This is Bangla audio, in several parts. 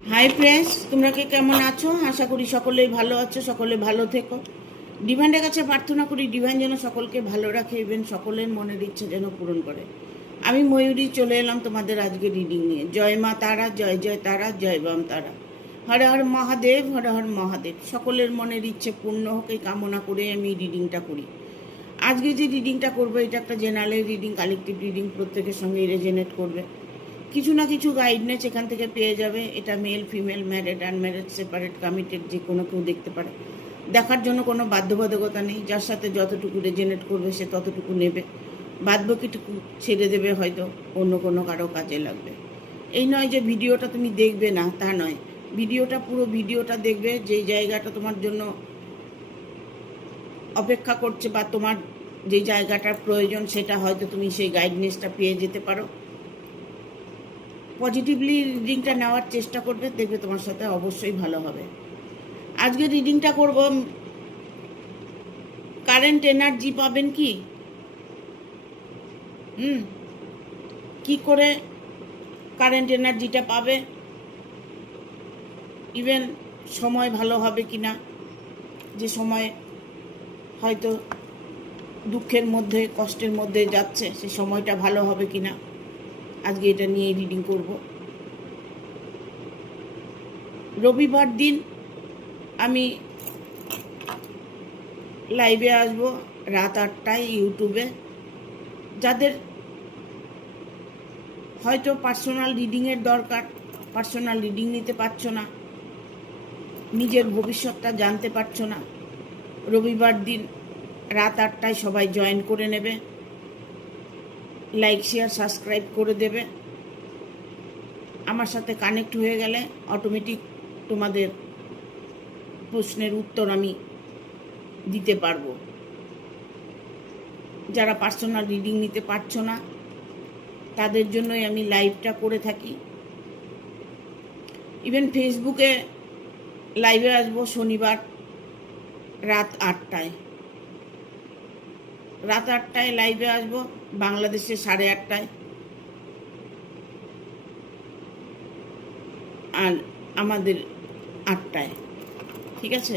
হাই ফ্রেন্ডস, তোমরা কে কেমন আছো? আশা করি সকলেই ভালো আছো, সকলে ভালো থেকো। ডিভাইনের কাছে প্রার্থনা করি ডিভাইন যেন সকলকে ভালো রাখে, ইভেন সকলের মনের ইচ্ছে যেন পূরণ করে। আমি ময়ূরী চলে এলাম তোমাদের আজকে রিডিং নিয়ে। জয় মা তারা, জয় জয় তারা, জয় বাম তারা। হর হর মহাদেব, হর হর মহাদেব। সকলের মনের ইচ্ছে পূর্ণ হোক এই কামনা করে আমি রিডিংটা করি। আজকে যে রিডিংটা করবো এটা একটা জেনারেল রিডিং, কালেকটিভ রিডিং, প্রত্যেকের সঙ্গে রেজনেট করবে। কিছু না কিছু গাইডনেস এখান থেকে পেয়ে যাবে। এটা male female, married unmarried, separate committed, যে কোনো কেউ দেখতে পারে। দেখার জন্য কোনো বাধ্যবাধকতা নেই। যার সাথে যতটুকু রেজনেট করবে সে ততটুকু নেবে, বাদ বাকিটুকু ছেড়ে দেবে, হয়তো অন্য কোনো কারো কাজে লাগবে। এই নয় যে ভিডিওটা তুমি দেখবে না, তা নয়। ভিডিওটা, পুরো ভিডিওটা দেখবে। যেই জায়গাটা তোমার জন্য অপেক্ষা করছে বা তোমার যে জায়গাটার প্রয়োজন, সেটা হয়তো তুমি সেই গাইডনেসটা পেয়ে যেতে পারো। পজিটিভলি রিডিংটা নেওয়ার চেষ্টা করবে, দেখবে তোমার সাথে অবশ্যই ভালো হবে। আজকে রিডিংটা করব, কারেন্ট এনার্জি পাবেন কি কি করে কারেন্ট এনার্জিটা পাবে, ইভেন সময় ভালো হবে কি না, যে সময় হয়তো দুঃখের মধ্যে, কষ্টের মধ্যে যাচ্ছে, সে সময়টা ভালো হবে কি না, আজকে এটা নিয়ে রিডিং করব। রবিবার দিন আমি লাইভে আসব রাত 8টায় ইউটিউবে। যাদের হয়তো পার্সোনাল রিডিংয়ের দরকার, পার্সোনাল রিডিং নিতে পারছো না, নিজের ভবিষ্যৎটা জানতে পারছো না, রবিবার দিন রাত 8টায় সবাই জয়েন করে নেবে, লাইক শেয়ার সাবস্ক্রাইব করে দেবে। আমার সাথে কানেক্ট হয়ে গেলে অটোমেটিক তোমাদের প্রশ্নের উত্তর আমি দিতে পারবো। যারা পার্সোনাল রিডিং নিতে পারছো না তাদের জন্যই আমি লাইভটা করে থাকি। ইভেন ফেসবুকে লাইভে আসবো শনিবার রাত 8টায়। রাত 8টায় লাইভে আসবো, বাংলাদেশে 8:30টায়, আর আমাদের 8টায়। ঠিক আছে?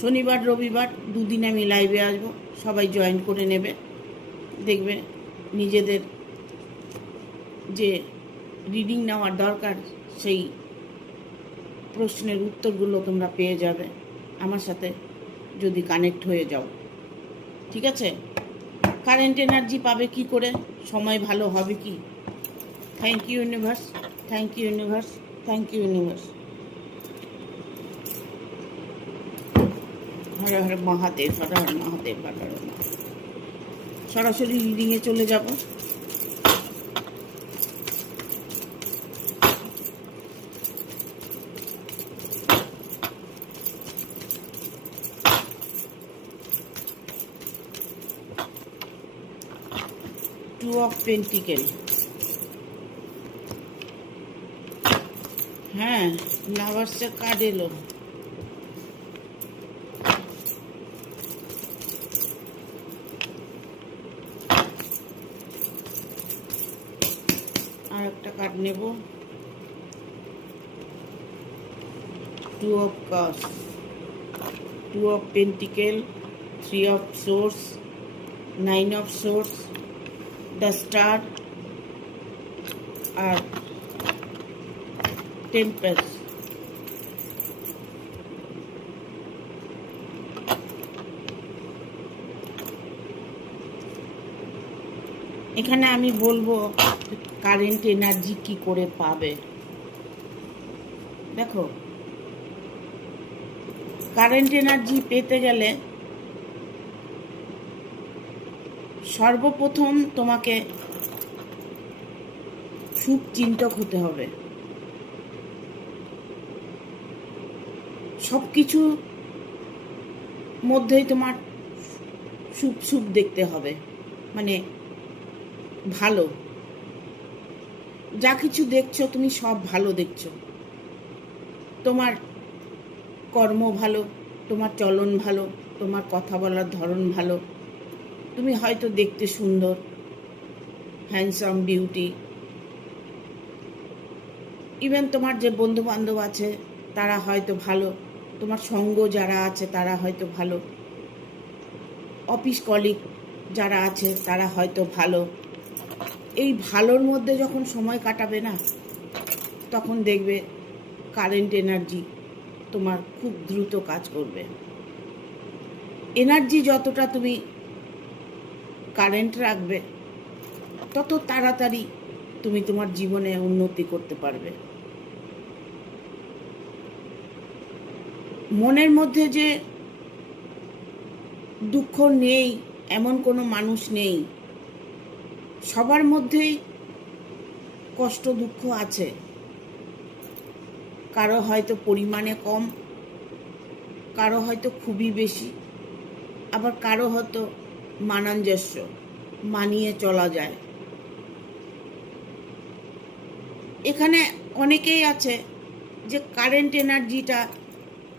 শনিবার রবিবার দুদিন আমি লাইভে আসবো, সবাই জয়েন করে নেবে। দেখবে নিজেদের যে রিডিং নেওয়ার দরকার সেই প্রশ্নের উত্তরগুলো তোমরা পেয়ে যাবে আমার সাথে যদি কানেক্ট হয়ে যাও। ঠিক আছে? কারেন্ট এনার্জি পাবে কি করে, সময় ভালো হবে কি? Thank you universe, thank you universe, thank you universe. Har Har Mahadev, Har Har Mahadev, Har Har Mahadev. সরাসরি রিডিংয়ে চলে যাব। Two of pentacle. হ্যাঁ, লাভার্সের কার্ড এলো। আর একটা কার্ড নেব। Two of cups, two of pentacle, three of swords, 9 of swords, the star, আর টেম্পেল। এখানে আমি বলবো কারেন্ট এনার্জি কি করে পাবে। দেখো, কারেন্ট এনার্জি পেতে গেলে সর্বপ্রথম তোমাকে শুভচিন্তক হতে হবে। সব কিছু মধ্যেই তোমার শুভ শুভ দেখতে হবে, মানে ভালো। যা কিছু দেখছো তুমি সব ভালো দেখছো। তোমার কর্ম ভালো, তোমার চলন ভালো, তোমার কথা বলার ধরন ভালো, তুমি হয়তো দেখতে সুন্দর, হ্যান্ডসাম, বিউটি, ইভেন তোমার যে বন্ধু বান্ধব আছে তারা হয়তো ভালো, তোমার সঙ্গ যারা আছে তারা হয়তো ভালো, অফিস কলিগ যারা আছে তারা হয়তো ভালো। এই ভালোর মধ্যে যখন সময় কাটাবে না, তখন দেখবে কারেন্ট এনার্জি তোমার খুব দ্রুত কাজ করবে। এনার্জি যতটা তুমি কারেন্ট রাখবে, তত তাড়াতাড়ি তুমি তোমার জীবনে উন্নতি করতে পারবে। মনের মধ্যে যে দুঃখ নেই এমন কোনো মানুষ নেই, সবার মধ্যেই কষ্ট দুঃখ আছে। কারো হয়তো পরিমাণে কম, কারো হয়তো খুবই বেশি, আবার কারো হয়তো মানাঞ্জস্য, মানিয়ে চলা যায়। এখানে অনেকেই আছে যে কারেন্ট এনার্জিটা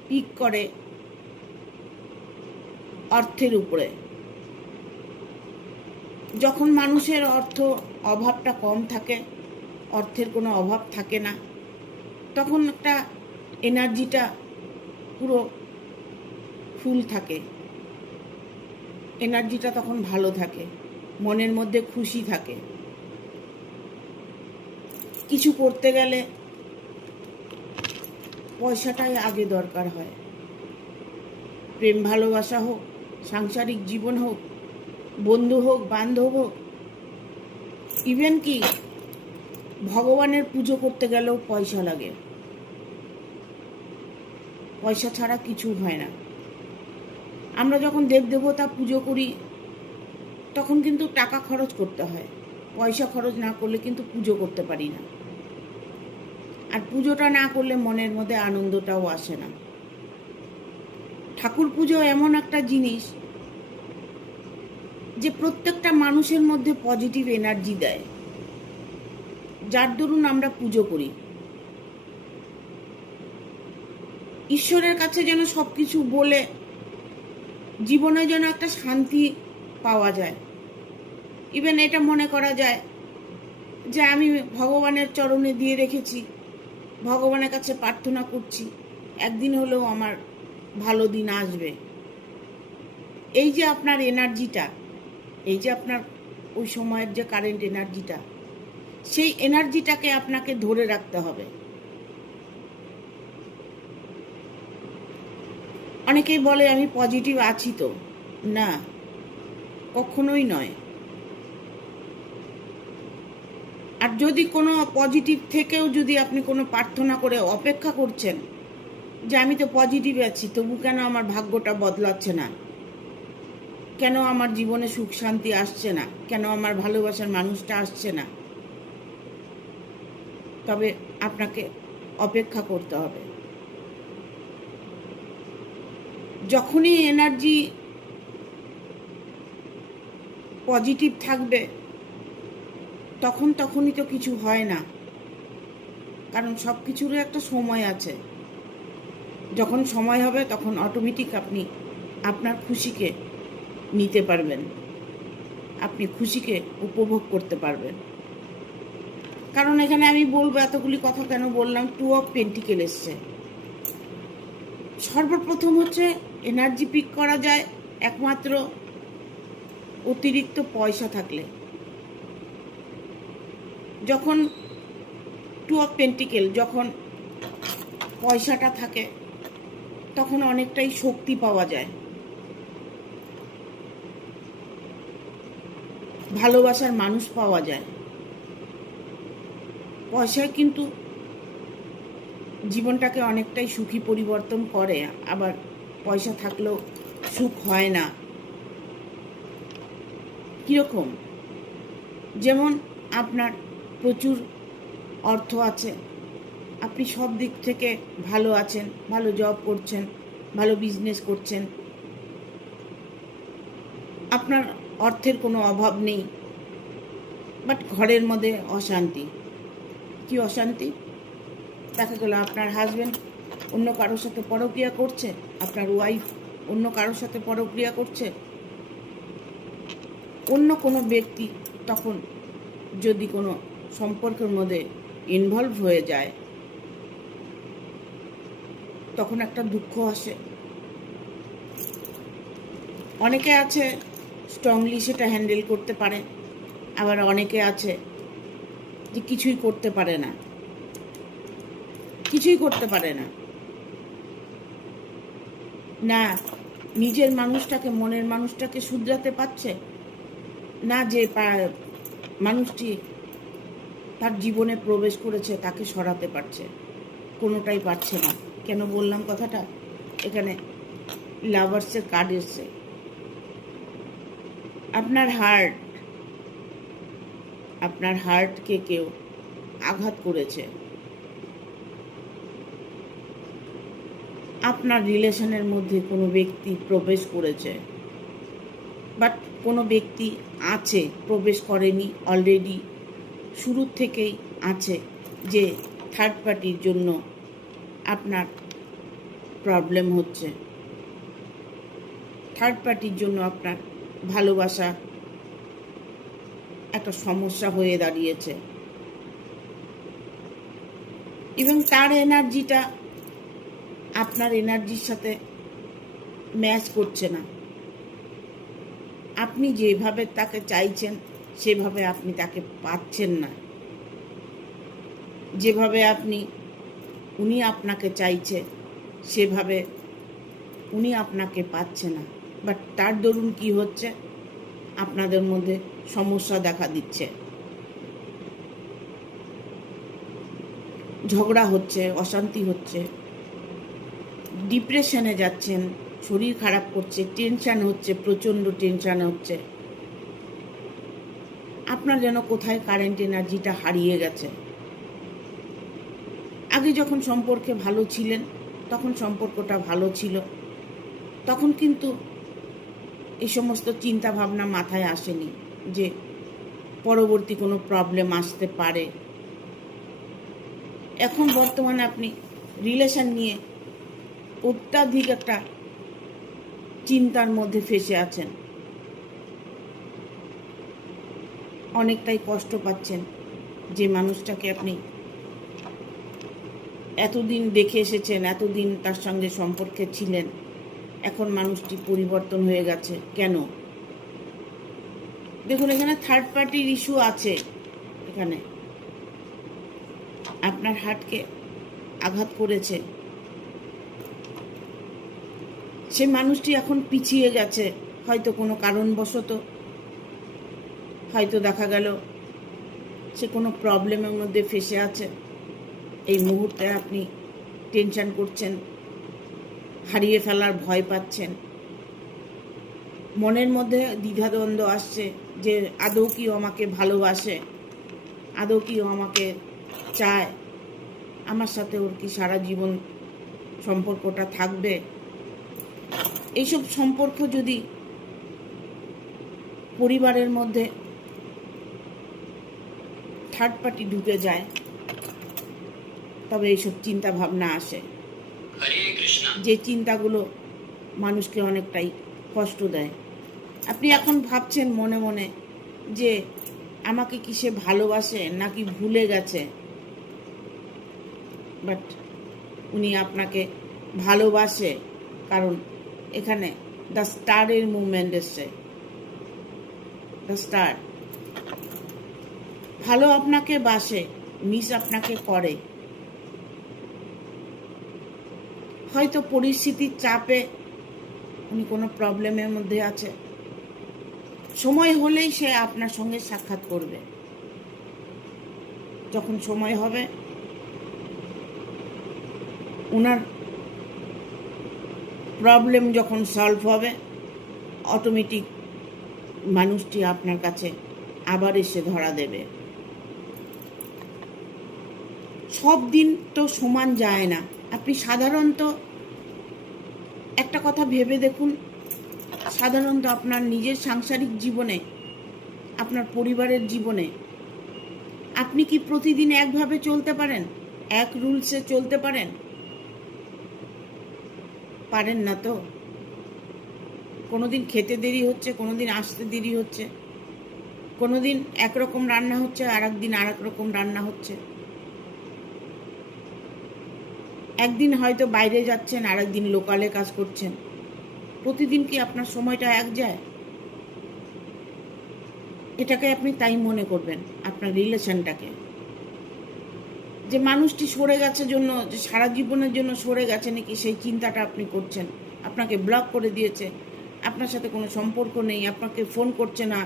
পিক করে অর্থের উপরে। যখন মানুষের অভাবটা কম থাকে, অর্থের কোনো অভাব থাকে না, তখন একটা এনার্জিটা পুরো ফুল থাকে, এনার্জিটা তখন ভালো থাকে, মনের মধ্যে খুশি থাকে। কিছু করতে গেলে পয়সাটাই আগে দরকার হয়। প্রেম ভালোবাসা হোক, সাংসারিক জীবন হোক, বন্ধু হোক, বান্ধব হোক, ইভেন কি ভগবানের পুজো করতে গেলেও পয়সা লাগে। পয়সা ছাড়া কিছু হয় না। আমরা যখন দেবদেবতা পুজো করি তখন কিন্তু টাকা খরচ করতে হয়, পয়সা খরচ না করলে কিন্তু পুজো করতে পারি না। আর পুজোটা না করলে মনের মধ্যে আনন্দটাও আসে না। ঠাকুর পুজো এমন একটা জিনিস যে প্রত্যেকটা মানুষের মধ্যে পজিটিভ এনার্জি দেয়, যার দরুন আমরা পুজো করি। ঈশ্বরের কাছে যেন সব কিছু বলে জীবনে যেন একটা শান্তি পাওয়া যায়। ইভেন এটা মনে করা যায় যে আমি ভগবানের চরণে দিয়ে রেখেছি, ভগবানের কাছে প্রার্থনা করছি, একদিন হলেও আমার ভালো দিন আসবে। এই যে আপনার এনার্জিটা, এই যে আপনার ওই সময়ের যে কারেন্ট এনার্জিটা, সেই এনার্জিটাকে আপনাকে ধরে রাখতে হবে। অনেকেই বলে আমি পজিটিভ আছি, তো না, কখনোই নয়। আর যদি কোনো পজিটিভ থেকেও যদি আপনি কোনো প্রার্থনা করে অপেক্ষা করছেন যে আমি তো পজিটিভ আছি, তবু কেন আমার ভাগ্যটা বদলাচ্ছে না, কেন আমার জীবনে সুখ শান্তি আসছে না, কেন আমার ভালোবাসার মানুষটা আসছে না, তবে আপনাকে অপেক্ষা করতে হবে। যখনই এনার্জি পজিটিভ থাকবে তখনই তো কিছু হয় না, কারণ সব কিছুরই একটা সময় আছে। যখন সময় হবে তখন অটোমেটিক আপনি আপনার খুশিকে নিতে পারবেন, আপনি খুশিকে উপভোগ করতে পারবেন। কারণ এখানে আমি বলবো, এতগুলি কথা কেন বললাম, 2 অফ পেন্টিকেল এসছে। সর্বপ্রথম হচ্ছে এনার্জি পিক করা যায় একমাত্র অতিরিক্ত পয়সা থাকলে। যখন 2 অফ পেন্টিকেল, যখন পয়সাটা থাকে তখন অনেকটাই শক্তি পাওয়া যায়, ভালোবাসার মানুষ পাওয়া যায়। পয়সায় কিন্তু জীবনটাকে অনেকটাই সুখী পরিবর্তন করে, আবার পয়সা থাকলেও সুখ হয় না। কীরকম? যেমন আপনার প্রচুর অর্থ আছে, আপনি সব দিক থেকে ভালো আছেন, ভালো জব করছেন, ভালো বিজনেস করছেন, আপনার অর্থের কোনো অভাব নেই, বাট ঘরের মধ্যে অশান্তি। কি অশান্তি? দেখা গেল আপনার হাজব্যান্ড অন্য কারোর সাথে পরক্রিয়া করছে, আপনার ওয়াইফ অন্য কারোর সাথে পরক্রিয়া করছে, অন্য কোনো ব্যক্তি তখন যদি কোনো সম্পর্কের মধ্যে ইনভলভ হয়ে যায় তখন একটা দুঃখ আসে। অনেকে আছে স্ট্রংলি সেটা হ্যান্ডেল করতে পারে, আবার অনেকে আছে যে কিছুই করতে পারে না, কিছুই করতে পারে না। না নিজের মানুষটাকে, মনের মানুষটাকে শুধরাতে পারছে, না যে মানুষটি তার জীবনে প্রবেশ করেছে তাকে সরাতে পারছে, কোনোটাই পারছে না। কেন বললাম কথাটা? এখানে লাভার্সের কার্ড এসছে। আপনার হার্টকে কেউ আঘাত করেছে, আপনার রিলেশনের মধ্যে কোনো ব্যক্তি প্রবেশ করেছে, বাট কোনো ব্যক্তি আছে, প্রবেশ করেনি, অলরেডি শুরুর থেকেই আছে, যে থার্ড পার্টির জন্য আপনার প্রবলেম হচ্ছে, থার্ড পার্টির জন্য আপনার ভালোবাসা একটা সমস্যা হয়ে দাঁড়িয়েছে, এবং তার এনার্জিটা আপনার এনার্জির সাথে ম্যাচ করছে না। আপনি যেভাবে তাকে চাইছেন সেভাবে আপনি তাকে পাচ্ছেন না, যেভাবে উনি আপনাকে চাইছে সেভাবে উনি আপনাকে পাচ্ছে না। বাট তার দরুন কি হচ্ছে, আপনাদের মধ্যে সমস্যা দেখা দিচ্ছে, ঝগড়া হচ্ছে, অশান্তি হচ্ছে, ডিপ্রেশনে যাচ্ছেন, শরীর খারাপ করছে, টেনশন হচ্ছে, প্রচণ্ড টেনশন হচ্ছে। আপনার যেন কোথায় কারেন্ট এনার্জিটা হারিয়ে গেছে। আগে যখন সম্পর্কে ভালো ছিলেন, তখন সম্পর্কটা ভালো ছিল, তখন কিন্তু এই সমস্ত চিন্তা ভাবনা মাথায় আসেনি যে পরবর্তী কোনো প্রবলেম আসতে পারে। এখন বর্তমানে আপনি রিলেশন নিয়ে অত্যাধিক একটা চিন্তার মধ্যে ফেসে আছেন, অনেকটাই কষ্ট পাচ্ছেন। যে মানুষটাকে আপনি এতদিন দেখে এসেছেন, এতদিন তার সঙ্গে সম্পর্কে ছিলেন, এখন মানুষটি পরিবর্তন হয়ে গেছে। কেন? দেখুন, এখানে থার্ড পার্টির ইস্যু আছে। এখানে আপনার হার্টকে আঘাত করেছে, সে মানুষটি এখন পিছিয়ে গেছে, হয়তো কোনো কারণবশত, হয়তো দেখা গেল সে কোনো প্রবলেমের মধ্যে ফেসে আছে। এই মুহূর্তে আপনি টেনশন করছেন, হারিয়ে ফেলার ভয় পাচ্ছেন, মনের মধ্যে দ্বিধাদ্বন্দ্ব আসছে যে আদৌ কি আমাকে ভালোবাসে, আদৌ কি আমাকে চায়, আমার সাথে ওর কি সারা জীবন সম্পর্কটা থাকবে। এইসব সম্পর্ক যদি পরিবারের মধ্যে থার্ড পার্টি ঢুকে যায়, তবে এইসব চিন্তা ভাবনা আসে, যে চিন্তাগুলো মানুষকে অনেকটাই কষ্ট দেয়। আপনি এখন ভাবছেন মনে মনে যে আমাকে কি সে ভালোবাসে নাকি ভুলে গেছে, বাট উনি আপনাকে ভালোবাসে, কারণ এখানে দ্য স্টারের মুভমেন্ট এসছে। দ্য স্টার ভালো আপনাকে বাসে, মিস আপনাকে করে, হয়তো পরিস্থিতির চাপে উনি কোনো প্রবলেমের মধ্যে আছে, সময় হলেই সে আপনার সঙ্গে সাক্ষাৎ করবে। যখন সময় হবে, ওনার প্রবলেম যখন সলভ হবে, অটোমেটিক মানুষটি আপনার কাছে আবার এসে ধরা দেবে। সব দিন তো সমান যায় না। আপনি সাধারণত একটা কথা ভেবে দেখুন, সাধারণত আপনার নিজের সাংসারিক জীবনে, আপনার পরিবারের জীবনে আপনি কি প্রতিদিন একভাবে চলতে পারেন, এক রুলসে চলতে পারেন? পারেন না তো। কোনোদিন খেতে দেরি হচ্ছে, কোনোদিন আসতে দেরি হচ্ছে, কোনোদিন একরকম রান্না হচ্ছে, আর একদিন আর এক রকম রান্না হচ্ছে। একদিন হয়তো বাইরে যাচ্ছেন, আর একদিন লোকালে কাজ করছেন। প্রতিদিন কি আপনার সময়টা এক যায়? এটাকে আপনি তাই মনে করবেন, আপনার রিলেশনটাকে, যে মানুষটি সরে গেছে জন্য, যে সারা জীবনের জন্য সরে গেছে নাকি সেই চিন্তাটা আপনি করছেন। আপনাকে ব্লক করে দিয়েছে, আপনার সাথে কোনো সম্পর্ক নেই, আপনাকে ফোন করছে না,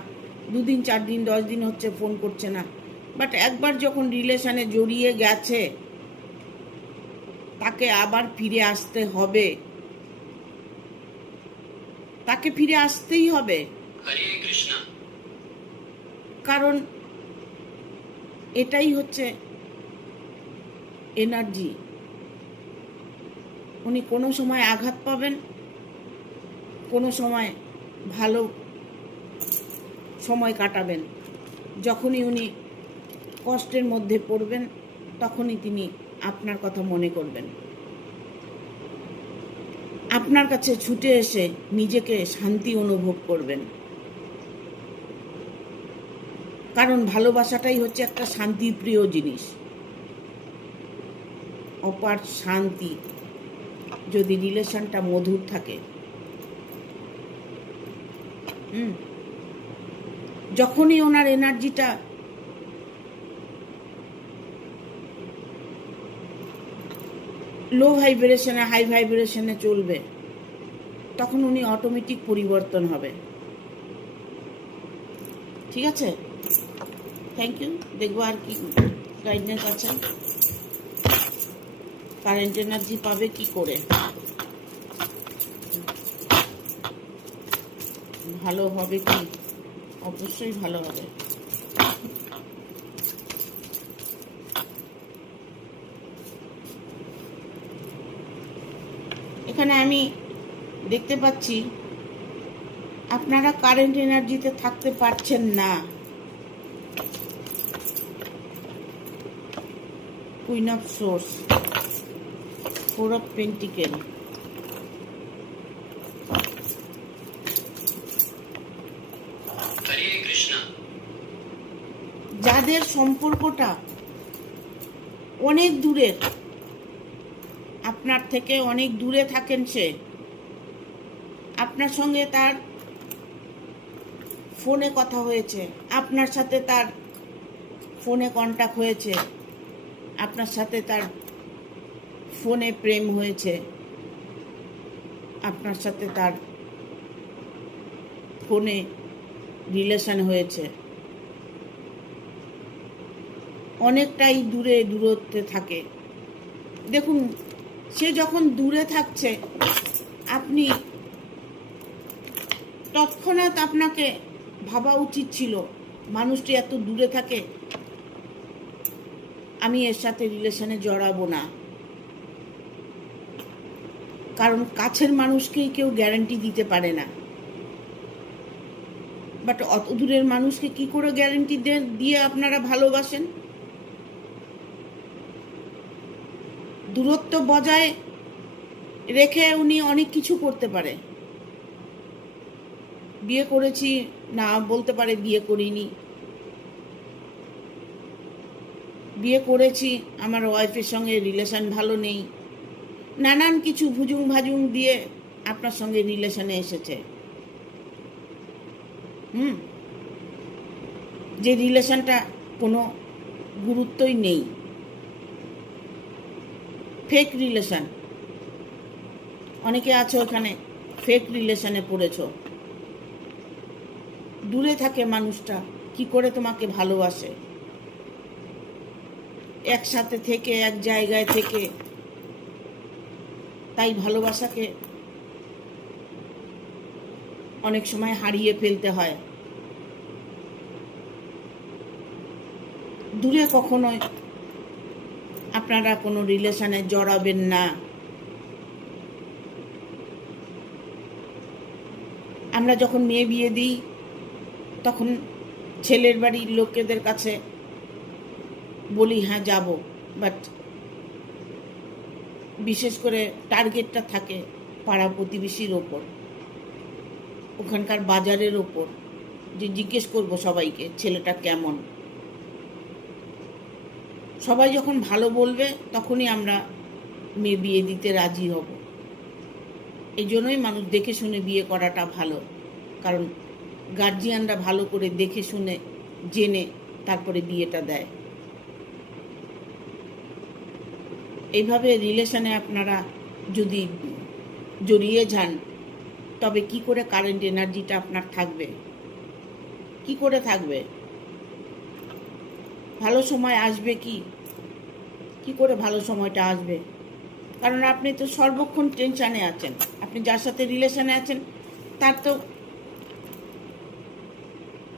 2 দিন 4 দিন 10 দিন হচ্ছে ফোন করছে না। বাট একবার যখন রিলেশনে জড়িয়ে গেছে, তাকে আবার ফিরে আসতে হবে, তাকে ফিরে আসতেই হবে। হরে কৃষ্ণ। কারণ এটাই হচ্ছে এনার্জি। উনি কোনো সময় আঘাত পাবেন, কোনো সময় ভালো সময় কাটাবেন। যখনই উনি কষ্টের মধ্যে পড়বেন, তখনই তিনি আপনার কথা মনে করবেন, আপনার কাছে ছুটে এসে নিজেকে শান্তি অনুভব করবেন। কারণ ভালোবাসাটাই হচ্ছে একটা শান্তিপ্রিয় জিনিস, অপার শান্তি। যদি রিলেশনটা মধুর থাকে, যখনই ওনার এনার্জিটা লো ভাইব্রেশনে হাই ভাইব্রেশনে চলবে, তখন উনি অটোমেটিক পরিবর্তন হবে। ঠিক আছে, থ্যাংক ইউ। দেখবো আর কি গাইডেন্স আছে, কারেন্ট এনার্জি পাবে কি করে, ভালো হবে কি? অবশ্যই ভালো হবে। এখানে আমি দেখতে পাচ্ছি আপনারা কারেন্ট এনার্জিতে থাকতে পারছেন না। Queen of swords, 4 of pentacle, Hare Krishna. যাদের সম্পর্কটা অনেক দূরের, আপনার থেকে অনেক দূরে থাকেন, সে আপনার সঙ্গে তার ফোনে কথা হয়েছে, আপনার সাথে তার ফোনে কন্ট্যাক্ট হয়েছে, আপনার সাথে তার ফোনে প্রেম হয়েছে, আপনার সাথে তার ফোনে রিলেশন হয়েছে, অনেকটাই দূরত্বে থাকে। দেখুন, সে যখন দূরে থাকছে, আপনি তৎক্ষণাৎ আপনাকে ভাবা উচিত ছিল, মানুষটি এত দূরে থাকে, আমি এর সাথে রিলেশনে জড়াবো না। কারণ কাছের মানুষকেই কেউ গ্যারান্টি দিতে পারে না, বাট অত দূরের মানুষকে কি করে গ্যারান্টি দিয়ে আপনারা ভালোবাসেন? দূরত্ব বজায় রেখে উনি অনেক কিছু করতে পারে। বিয়ে করেছি না বলতে পারে, বিয়ে করিনি। বিয়ে করেছি, আমার ওয়াইফের সঙ্গে রিলেশন ভালো নেই, নানান কিছু ভুজুং ভাজুং দিয়ে আপনার সঙ্গে রিলেশনে এসেছে। যে রিলেশনটা কোনো গুরুত্বই নেই, ফেক রিলেশন। অনেকে আছো এখানে ফেক রিলেশনে পড়েছো। দূরে থাকে মানুষটা, কি করে তোমাকে ভালোবাসে? একসাথে থেকে, এক জায়গায় থেকে, তাই ভালোবাসাকে অনেক সময় হারিয়ে ফেলতে হয়। দূরে কখনোই আপনারা কোনো রিলেশনে জড়াবেন না। আমরা যখন মেয়ে বিয়ে দিই, তখন ছেলের বাড়ির লোকেদের কাছে বলি হ্যাঁ যাব, বাট বিশেষ করে টার্গেটটা থাকে পাড়া প্রতিবেশীর ওপর, ওখানকার বাজারের ওপর, যে জিজ্ঞেস করব সবাইকে ছেলেটা কেমন। সবাই যখন ভালো বলবে তখনই আমরা মেয়ে বিয়ে দিতে রাজি হব। এই জন্যই মানুষ দেখে শুনে বিয়ে করাটা ভালো, কারণ গার্জিয়ানরা ভালো করে দেখে শুনে জেনে তারপরে বিয়েটা দেয়। এইভাবে রিলেশনে আপনারা যদি জড়িয়ে যান, তবে কি করে কারেন্ট এনার্জিটা আপনার থাকবে? কি করে থাকবে? ভালো সময় আসবে কি করে ভালো সময়টা আসবে? কারণ আপনি তো সর্বক্ষণ টেনশানে আছেন। আপনি যার সাথে রিলেশনে আছেন তার তো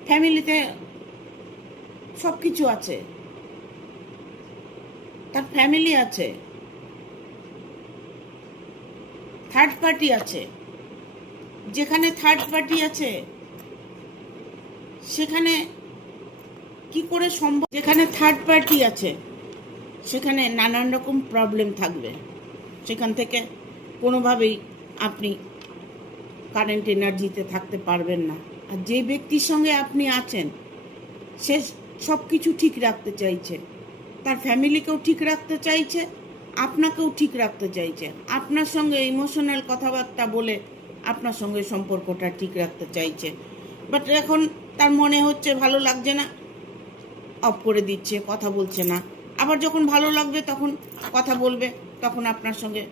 ফ্যামিলিতে সব কিছু আছে, তার ফ্যামিলি আছে, থার্ড পার্টি আছে। যেখানে থার্ড পার্টি আছে সেখানে কি করে সম্ভব? যেখানে থার্ড পার্টি আছে সেখানে নানান রকম প্রবলেম থাকবে। সেখান থেকে কোনোভাবেই আপনি কারেন্ট এনার্জিতে থাকতে পারবেন না। আর যে ব্যক্তির সঙ্গে আপনি আছেন সে সব কিছু ঠিক রাখতে চাইছে, তার ফ্যামিলিকেও ঠিক রাখতে চাইছে, আপনাকেও ঠিক রাখতে চাইছে, আপনার সঙ্গে ইমোশনাল কথাবার্তা বলে আপনার সঙ্গে সম্পর্কটা ঠিক রাখতে চাইছে। বাট এখন তার মনে হচ্ছে ভালো লাগছে না, অফ করে দিচ্ছে, কথা বলছে না। আবার যখন ভালো লাগবে তখন কথা বলবে, তখন আপনার সঙ্গে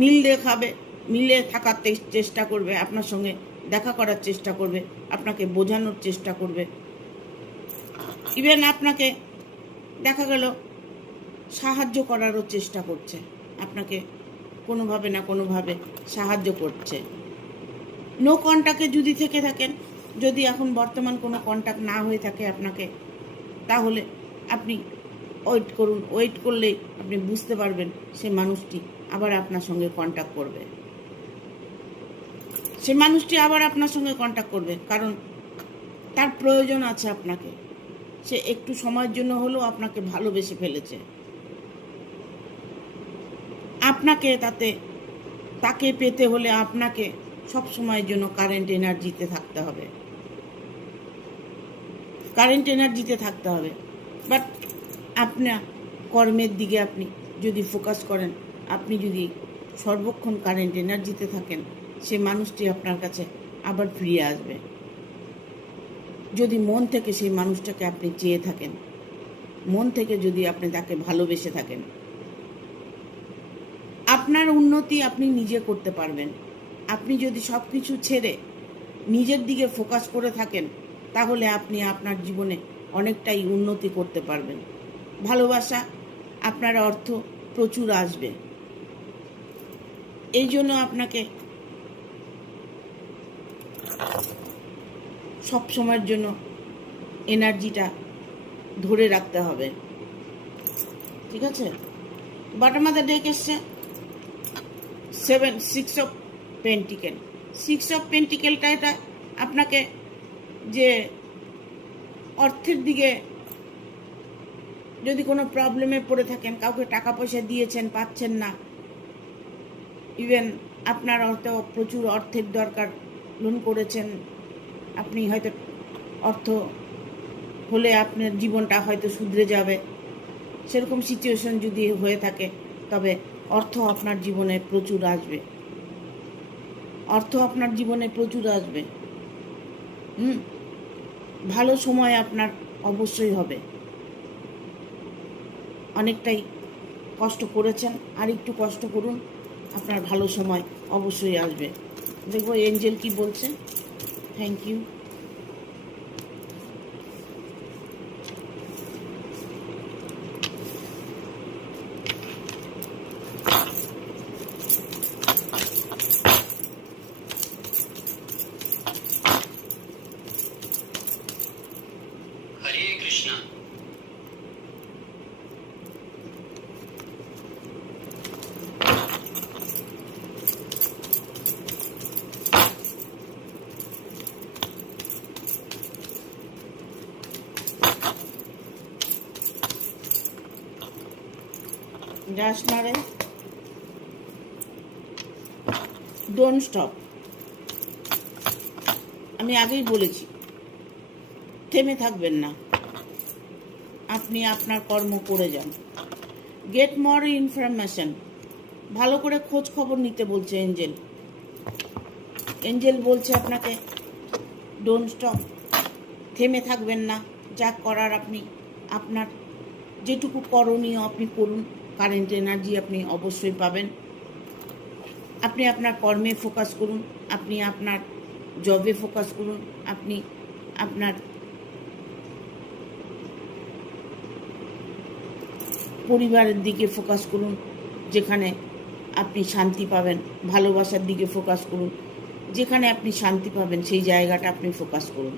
মিল দেখাবে, মিলে থাকার চেষ্টা করবে, আপনার সঙ্গে দেখা করার চেষ্টা করবে, আপনাকে বোঝানোর চেষ্টা করবে। ইভেন আপনাকে দেখা গেল সাহায্য করারও চেষ্টা করছে, আপনাকে কোনোভাবে না কোনোভাবে সাহায্য করছে। নো কন্ট্যাক্টে যদি থেকে থাকেন, যদি এখন বর্তমান কোনো কন্ট্যাক্ট না হয়ে থাকে আপনাকে, তাহলে আপনি ওয়েট করুন। ওয়েট করলেই আপনি বুঝতে পারবেন সে মানুষটি আবার আপনার সঙ্গে কন্ট্যাক্ট করবে। সে মানুষটি আবার আপনার সঙ্গে কন্ট্যাক্ট করবে, কারণ তার প্রয়োজন আছে আপনাকে। সে একটু সময়ের জন্য হলেও আপনাকে ভালোবেসে ফেলেছে। আপনাকে তাকে পেতে হলে আপনাকে সব সময়ের জন্য কারেন্ট এনার্জিতে থাকতে হবে, কারেন্ট এনার্জিতে থাকতে হবে। বাট আপনার কর্মের দিকে আপনি যদি ফোকাস করেন, আপনি যদি সর্বক্ষণ কারেন্ট এনার্জিতে থাকেন, সে মানুষটি আপনার কাছে আবার ফিরে আসবে। যদি মন থেকে সেই মানুষটাকে আপনি চেয়ে থাকেন, মন থেকে যদি আপনি তাকে ভালোবেসে থাকেন, আপনার উন্নতি আপনি নিজে করতে পারবেন। আপনি যদি সব কিছু ছেড়ে নিজের দিকে ফোকাস করে থাকেন, তাহলে আপনি আপনার জীবনে অনেকটাই উন্নতি করতে পারবেন। ভালোবাসা, আপনার অর্থ প্রচুর আসবে। এই জন্য আপনাকে সব সময়ের জন্য এনার্জিটা ধরে রাখতে হবে, ঠিক আছে? বটম অফ দ্য ডেক এসছে 6 অফ পেন্টিকেল। 6 অফ পেন্টিকেলটা এটা আপনাকে যে অর্থের দিকে যদি কোনো প্রবলেমে পড়ে থাকেন, কাউকে টাকা পয়সা দিয়েছেন পাচ্ছেন না, ইভেন আপনার হয়তো প্রচুর অর্থের দরকার, লোন করেছেন, আপনি হয়তো অর্থ হলে আপনার জীবনটা হয়তো শুধরে যাবে, সেরকম সিচুয়েশন যদি হয়ে থাকে, তবে অর্থ আপনার জীবনে প্রচুর আসবে, অর্থ আপনার জীবনে প্রচুর আসবে। ভালো সময় আপনার অবশ্যই হবে। অনেকটাই কষ্ট করেছেন, আর একটু কষ্ট করুন, আপনার ভালো সময় অবশ্যই আসবে। দেখবো এঞ্জেল কি বলছে। Thank you. হরে কৃষ্ণ। যাস না রে, ডোন্ট স্টপ। আমি আগেই বলেছি থেমে থাকবেন না। আপনি আপনার কর্ম করে যান। গেট মোর ইনফরমেশন, ভালো করে খোঁজ খবর নিতে বলছে এঞ্জেল। এঞ্জেল বলছে আপনাকে ডোন্ট স্টপ, থেমে থাকবেন না, যা করার আপনি আপনার যেটুকু করণীয় আপনি করুন। কারেন্ট এনার্জি আপনি অবশ্যই পাবেন। আপনি আপনার কর্মে ফোকাস করুন, আপনি আপনার জবে ফোকাস করুন, আপনি আপনার পরিবারের দিকে ফোকাস করুন, যেখানে আপনি শান্তি পাবেন। ভালোবাসার দিকে ফোকাস করুন, যেখানে আপনি শান্তি পাবেন সেই জায়গাটা আপনি ফোকাস করুন।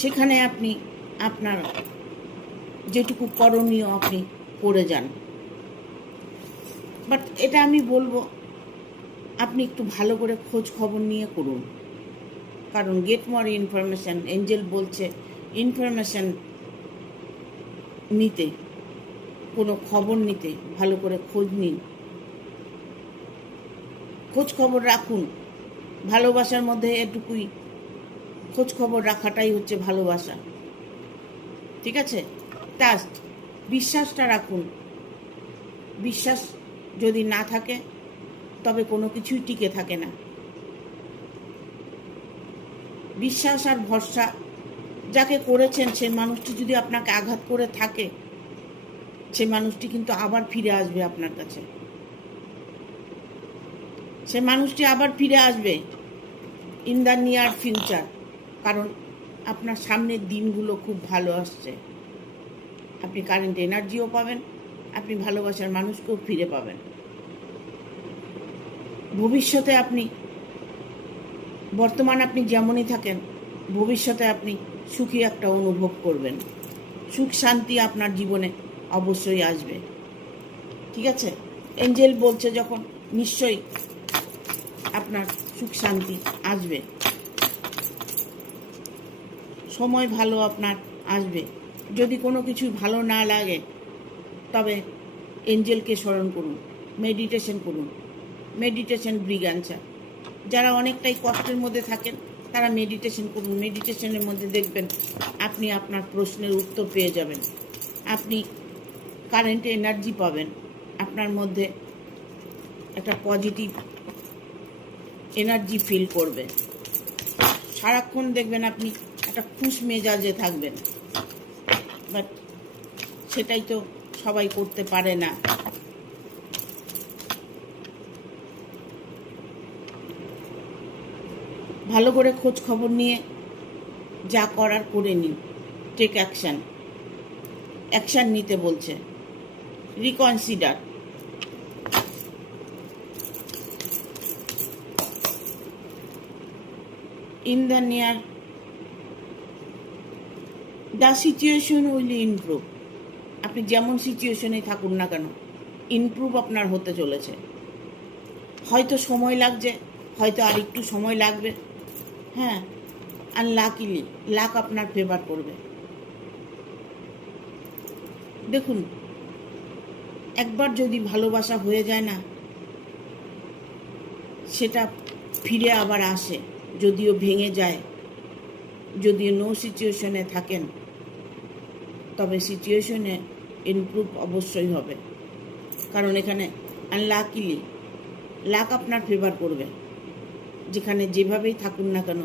সেখানে আপনি আপনার যেটুকু করণীয় আপনি করে যান। বাট এটা আমি বলবো আপনি একটু ভালো করে খোঁজ খবর নিয়ে করুন, কারণ গেট মোর ইনফরমেশন, এঞ্জেল বলছে ইনফরমেশন নিতে, কোনো খবর নিতে ভালো করে খোঁজ নিন, খোঁজ খবর রাখুন। ভালোবাসার মধ্যে এটুকুই, খোঁজ খবর রাখাটাই হচ্ছে ভালোবাসা, ঠিক আছে? ট্রাস্ট, বিশ্বাসটা রাখুন। বিশ্বাস যদি না থাকে তবে কোনো কিছুই টিকে থাকে না। বিশ্বাস আর ভরসা, যাকে করেছেন সে মানুষটি যদি আপনাকে আঘাত করে থাকে, সে মানুষটি কিন্তু আবার ফিরে আসবে আপনার কাছে। সে মানুষটি আবার ফিরে আসবে ইন দ্য নিয়ার ফিউচার, কারণ আপনার সামনের দিনগুলো খুব ভালো আসছে। আপনি কারেন্ট এনার্জিও পাবেন, আপনি ভালোবাসার মানুষকেও ফিরে পাবেন। ভবিষ্যতে আপনি, বর্তমান আপনি যেমনই থাকেন, ভবিষ্যতে আপনি সুখী একটা অনুভব করবেন। সুখ শান্তি আপনার জীবনে অবশ্যই আসবে, ঠিক আছে? এঞ্জেল বলছে যখন, নিশ্চয়ই আপনার সুখ শান্তি আসবে, সময় ভালো আপনার আসবে। যদি কোনো কিছু ভালো না লাগে তবে এঞ্জেলকে স্মরণ করুন, মেডিটেশন করুন। Meditation bring answer. যারা অনেকটাই কষ্টের মধ্যে থাকেন তারা মেডিটেশন করুন। মেডিটেশনের মধ্যে দেখবেন আপনি আপনার প্রশ্নের উত্তর পেয়ে যাবেন, আপনি কারেন্ট এনার্জি পাবেন, আপনার মধ্যে একটা পজিটিভ এনার্জি ফিল করবে। সারাক্ষণ দেখবেন আপনি একটা খুশ মেজাজে থাকবেন, বাট সেটাই তো সবাই করতে পারে না। ভালো করে খোঁজ খবর নিয়ে যা করার করে নিন। টেক অ্যাকশন, অ্যাকশন নিতে বলছে। Reconsider, in the near the situation will improve. আপনি যেমন সিচুয়েশনে থাকুন না কেন, ইমপ্রুভ আপনার হতে চলেছে। হয়তো সময় লাগছে, হয়তো আর একটু সময় লাগবে, হ্যাঁ। আর লাকিলি লাক আপনার ফেভার করবে। দেখুন, একবার যদি ভালোবাসা হয়ে যায় না, সেটা ফিরে আবার আসে। যদিও ভেঙে যায়, যদিও নো সিচুয়েশনে থাকেন, তবে সিচুয়েশনে ইমপ্রুভ অবশ্যই হবে। কারণ এখানে আনলাকিলি লাক আপনার ফেভার করবে। যেখানে যেভাবেই থাকুন না কেন,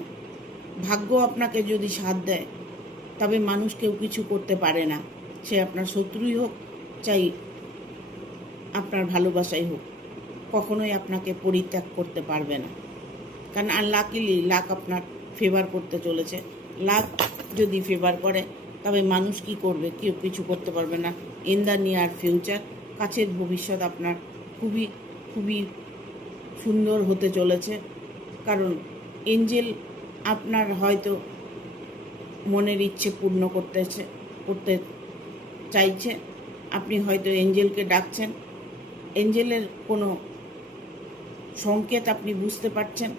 ভাগ্য আপনাকে যদি সাথ দেয়, তবে মানুষ কেউ কিছু করতে পারে না। সে আপনার শত্রুই হোক, চাই আপনার ভালোবাসাই হোক, কখনোই আপনাকে পরিত্যাগ করতে পারবে না। কারণ আনলাকিলি লাক আপনার ফেভার করতে চলেছে। লাক যদি ফেভার করে তবে মানুষ কি করবে? কেউ কিছু করতে পারবে না। ইন দ্য নিয়ার ফিউচার, কাছের ভবিষ্যৎ আপনার খুবই খুবই সুন্দর হতে চলেছে। কারণ এঞ্জেল আপনার হয়তো মনের ইচ্ছে পূর্ণ করতে চাইছে। আপনি হয়তো এঞ্জেলকে ডাকছেন, এঞ্জেলের কোনো সংকেত আপনি বুঝতে পারছেন।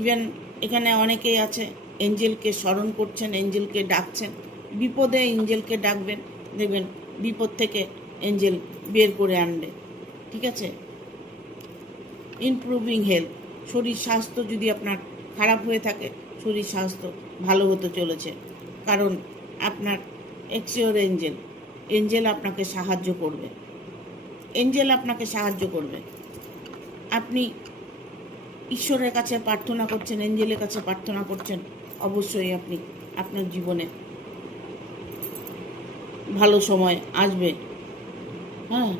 ইভেন এখানে অনেকেই আছে এঞ্জেলকে স্মরণ করছেন, এঞ্জেলকে ডাকছেন। বিপদে এঞ্জেলকে ডাকবেন, দেখবেন বিপদ থেকে এঞ্জেল বের করে আনবে, ঠিক আছে? ইমপ্রুভিং হেলথ, শরীর স্বাস্থ্য যদি আপনার খারাপ হয়ে থাকে, শরীর স্বাস্থ্য ভালো হতে চলেছে। কারণ আপনার এক্সিওর এঞ্জেল, এঞ্জেল আপনাকে সাহায্য করবে, এঞ্জেল আপনাকে সাহায্য করবে। আপনি ঈশ্বরের কাছে প্রার্থনা করছেন, এঞ্জেলের কাছে প্রার্থনা করছেন, অবশ্যই আপনি আপনার জীবনে ভালো সময় আসবে। হ্যাঁ,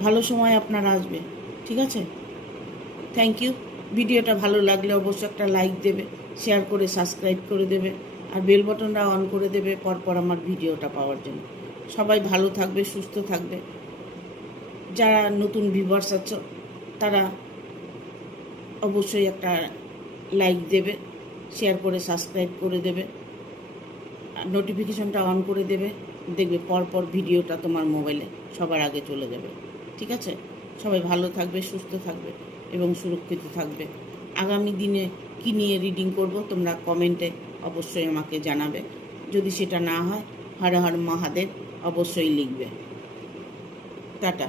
ভালো সময় আপনার আসবে, ঠিক আছে? Thank you. ভিডিওটা ভালো লাগলে অবশ্যই একটা লাইক দেবে, শেয়ার করে সাবস্ক্রাইব করে দেবে, আর বেল বাটনটা অন করে দেবে পরপর আমার ভিডিওটা পাওয়ার জন্য। সবাই ভালো থাকবে, সুস্থ থাকবে। যারা নতুন ভিউয়ার্স আছো তারা অবশ্যই একটা লাইক দেবে, শেয়ার করে সাবস্ক্রাইব করে দেবে, আর নোটিফিকেশনটা অন করে দেবে। দেখবে পরপর ভিডিওটা তোমার মোবাইলে সবার আগে চলে যাবে, ঠিক আছে? সবাই ভালো থাকবে, সুস্থ থাকবে এবং সুরক্ষিত থাকবে। আগামী দিনে কী নিয়ে রিডিং করব তোমরা কমেন্টে অবশ্যই আমাকে জানাবে। যদি সেটা না হয়, হর হর মহাদেব অবশ্যই লিখবে। টাটা।